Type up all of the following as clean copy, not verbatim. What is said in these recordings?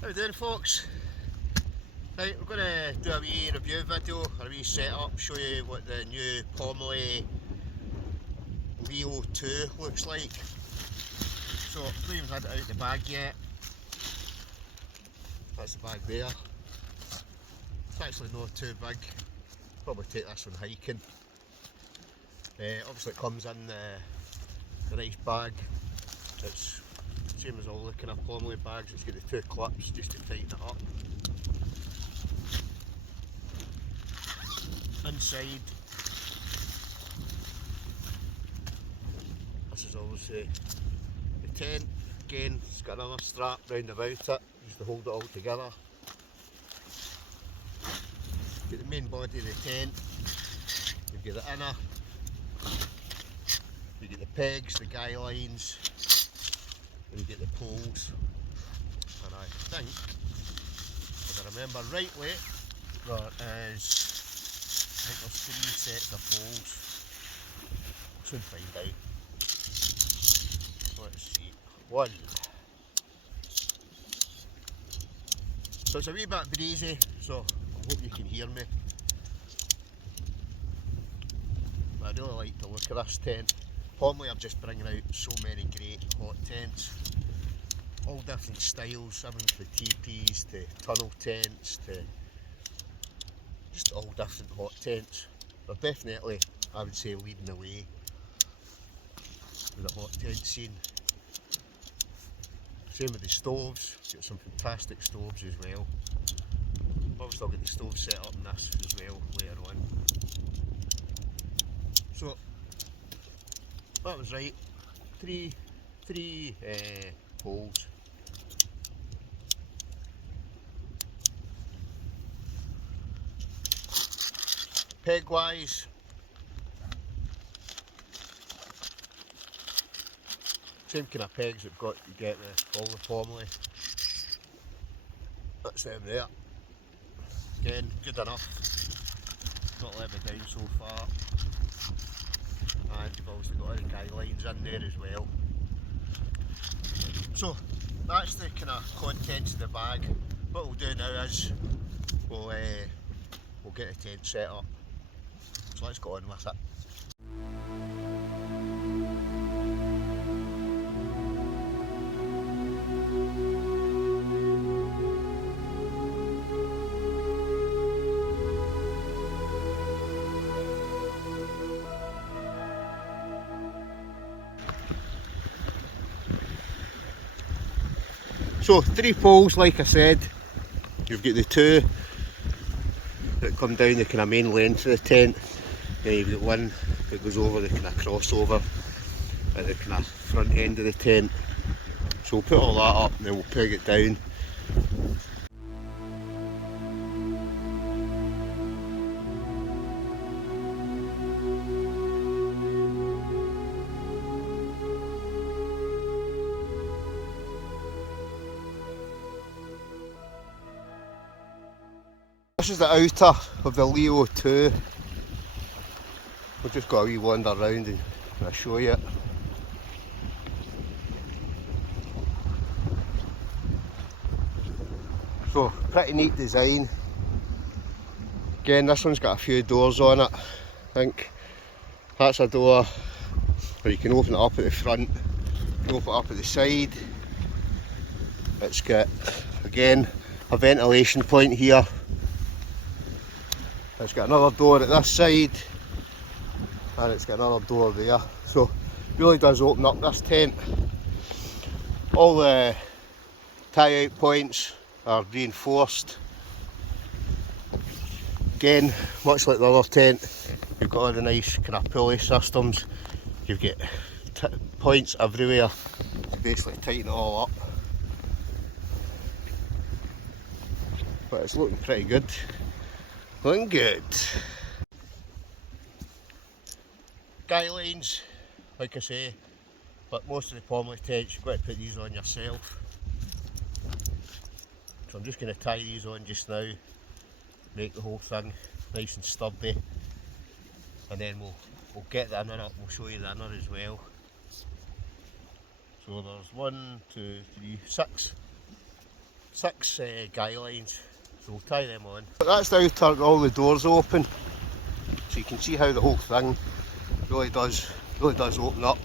How we doing, folks? Right, we're going to do a wee review video, a wee setup, show you what the new Pomoly Leo 2 looks like. So, I've not even had it out of the bag yet. That's the bag there. It's actually not too big. Probably take this one hiking. Obviously it comes in the nice bag. It's the same as all the kind of Pomoly bags. It's got the two clips just to tighten it up. Inside, this is obviously the tent. Again, it's got another strap round about it just to hold it all together. Got the main body of the tent. You've got the inner. You get the pegs, the guy lines, and you get the poles. And I think, if I remember rightly, there is, I think there's 3 sets of poles. Soon find out. Let's see. 1. So it's a wee bit breezy, so I hope you can hear me. But I really like the look of this tent. Pomoly are just bringing out so many great hot tents. All different styles, everything from teepees to tunnel tents to just all different hot tents. They're definitely, I would say, leading the way with the hot tent scene. Same with the stoves, got some fantastic stoves as well. Obviously I'll get the stove set up in this as well later on. So, that was right, three poles. Peg wise, same kind of pegs that you get with all the Pomoly. That's them there. Again, good enough. Not let me down so far. And you've also got all the guy lines in there as well. So that's the kind of contents of the bag. What we'll do now is we'll get the tent set up. So let's go on with it. So 3 poles, like I said. You've got the 2 that come down the kind of main length of the tent. Then you've got 1 that goes over the kind of crossover at the kind of front end of the tent. So we'll put all that up and then we'll peg it down. This is the outer of the Leo 2. We've just got a wee wander around and I'll show you it. So, pretty neat design. Again, this one's got a few doors on it. I think that's a door where you can open it up at the front, you can open it up at the side. It's got, again, a ventilation point here. It's got another door at this side and it's got another door there, so it really does open up this tent. All the tie out points are reinforced. Again, much like the other tent, you've got all the nice kind of pulley systems. You've got points everywhere to basically tighten it all up. But it's looking pretty good. Looking good. Guy lines, like I say, but most of the Pomoly tents you've got to put these on yourself. So I'm just going to tie these on just now, make the whole thing nice and sturdy, and then we'll get the inner up, we'll show you the inner as well. So there's 1, 2, 3, 6 6 guy lines, so we'll tie them on. But that's now turned all the doors open, so you can see how the whole thing really does open up.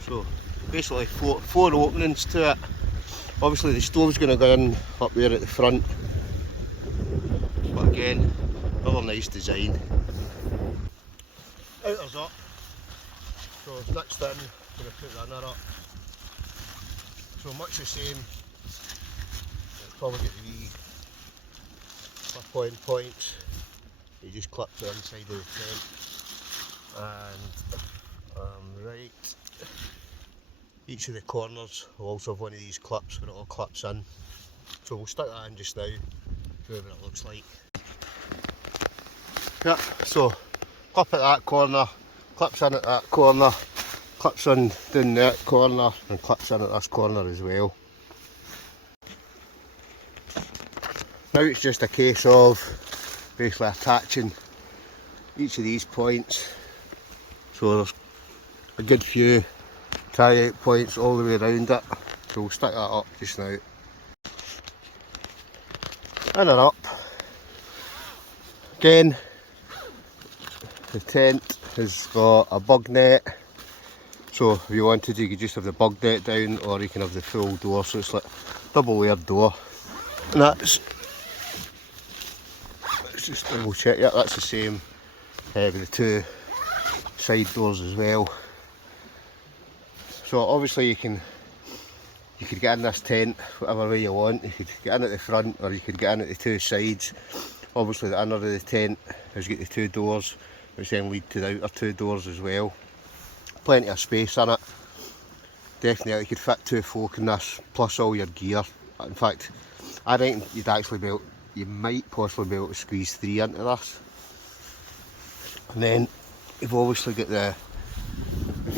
So basically four openings to it. Obviously the stove's going to go in up there at the front, but again, another nice design. Outer's up, so next thing, I'm going to put the inner up. So much the same, it's probably got the wee clip-on points. You just clip to the inside of the tent, and right, each of the corners will also have one of these clips where it all clips in. So we'll stick that in just now, show you what it looks like. Yeah, so clip at that corner, clips in at that corner, clips in down that corner, and clips in at this corner as well. Now it's just a case of basically attaching each of these points. So there's a good few tie out points all the way around it. So we'll stick that up just now. In and up. Again, the tent has got a bug net. So if you wanted, you could just have the bug net down, or you can have the full door. So it's like double layered door. And let's just double check. Yeah, that's the same with the two side doors as well. So obviously you could get in this tent whatever way you want. You could get in at the front, or you could get in at the two sides. Obviously the inner of the tent has got the two doors, which then lead to the outer two doors as well. Plenty of space in it. Definitely you could fit 2 folk in this, plus all your gear. In fact, I reckon you might possibly be able to squeeze 3 into this. And then you've obviously got the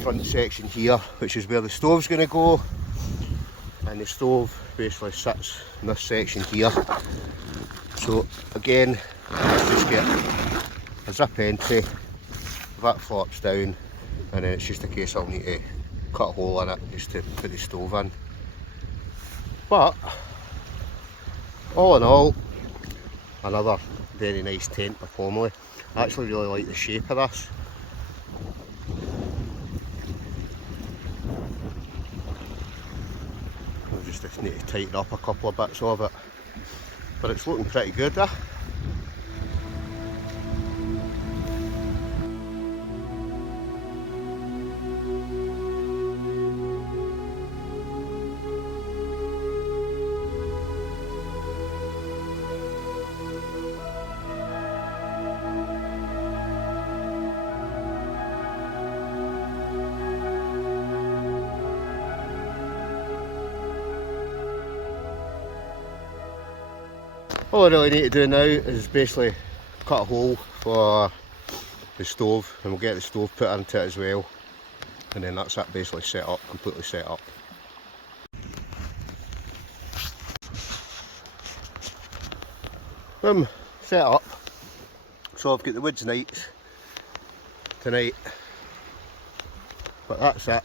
front section here, which is where the stove's going to go, and the stove basically sits in this section here. So again, let's just get a zip entry, that flops down, and then it's just a case I'll need to cut a hole in it just to put the stove in. But all in all, another very nice tent by Pomoly. I actually really like the shape of this. I just need to tighten up a couple of bits of it, but it's looking pretty good. All I really need to do now is basically cut a hole for the stove, and we'll get the stove put into it as well, and then that's it basically set up, completely set up. Set up. So I've got the woods nights tonight, but that's it.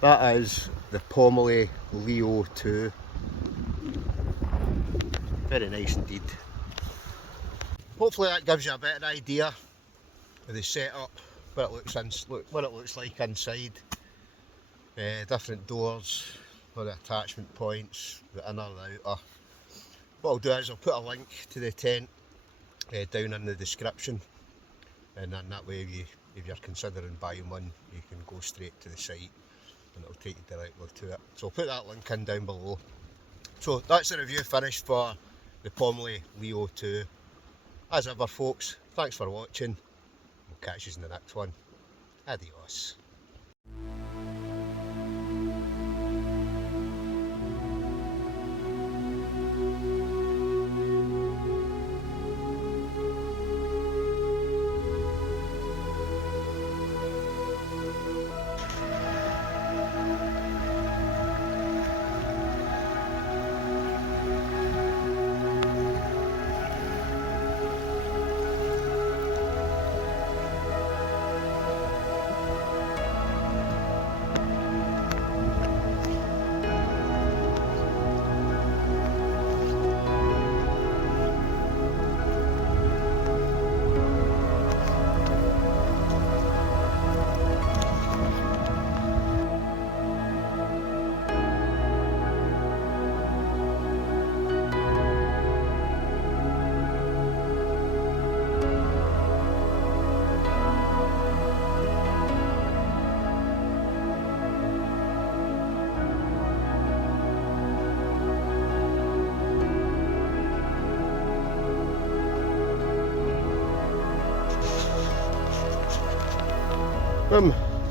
That is the Pomoly Leo 2. Very nice indeed. Hopefully that gives you a better idea of the setup, what it looks like inside. Different doors, all the attachment points, the inner and the outer. What I'll do is I'll put a link to the tent down in the description, and then that way if you're considering buying one, you can go straight to the site and it'll take you directly to it. So I'll put that link in down below. So that's the review finished for the Pomoly Leo 2. As ever folks, thanks for watching. We'll catch you in the next one. Adios.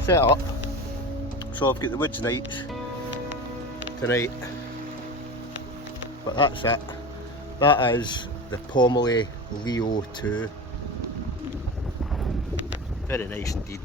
set up. So I've got the woods nights tonight, but that's it. That is the Pomoly Leo 2. Very nice indeed.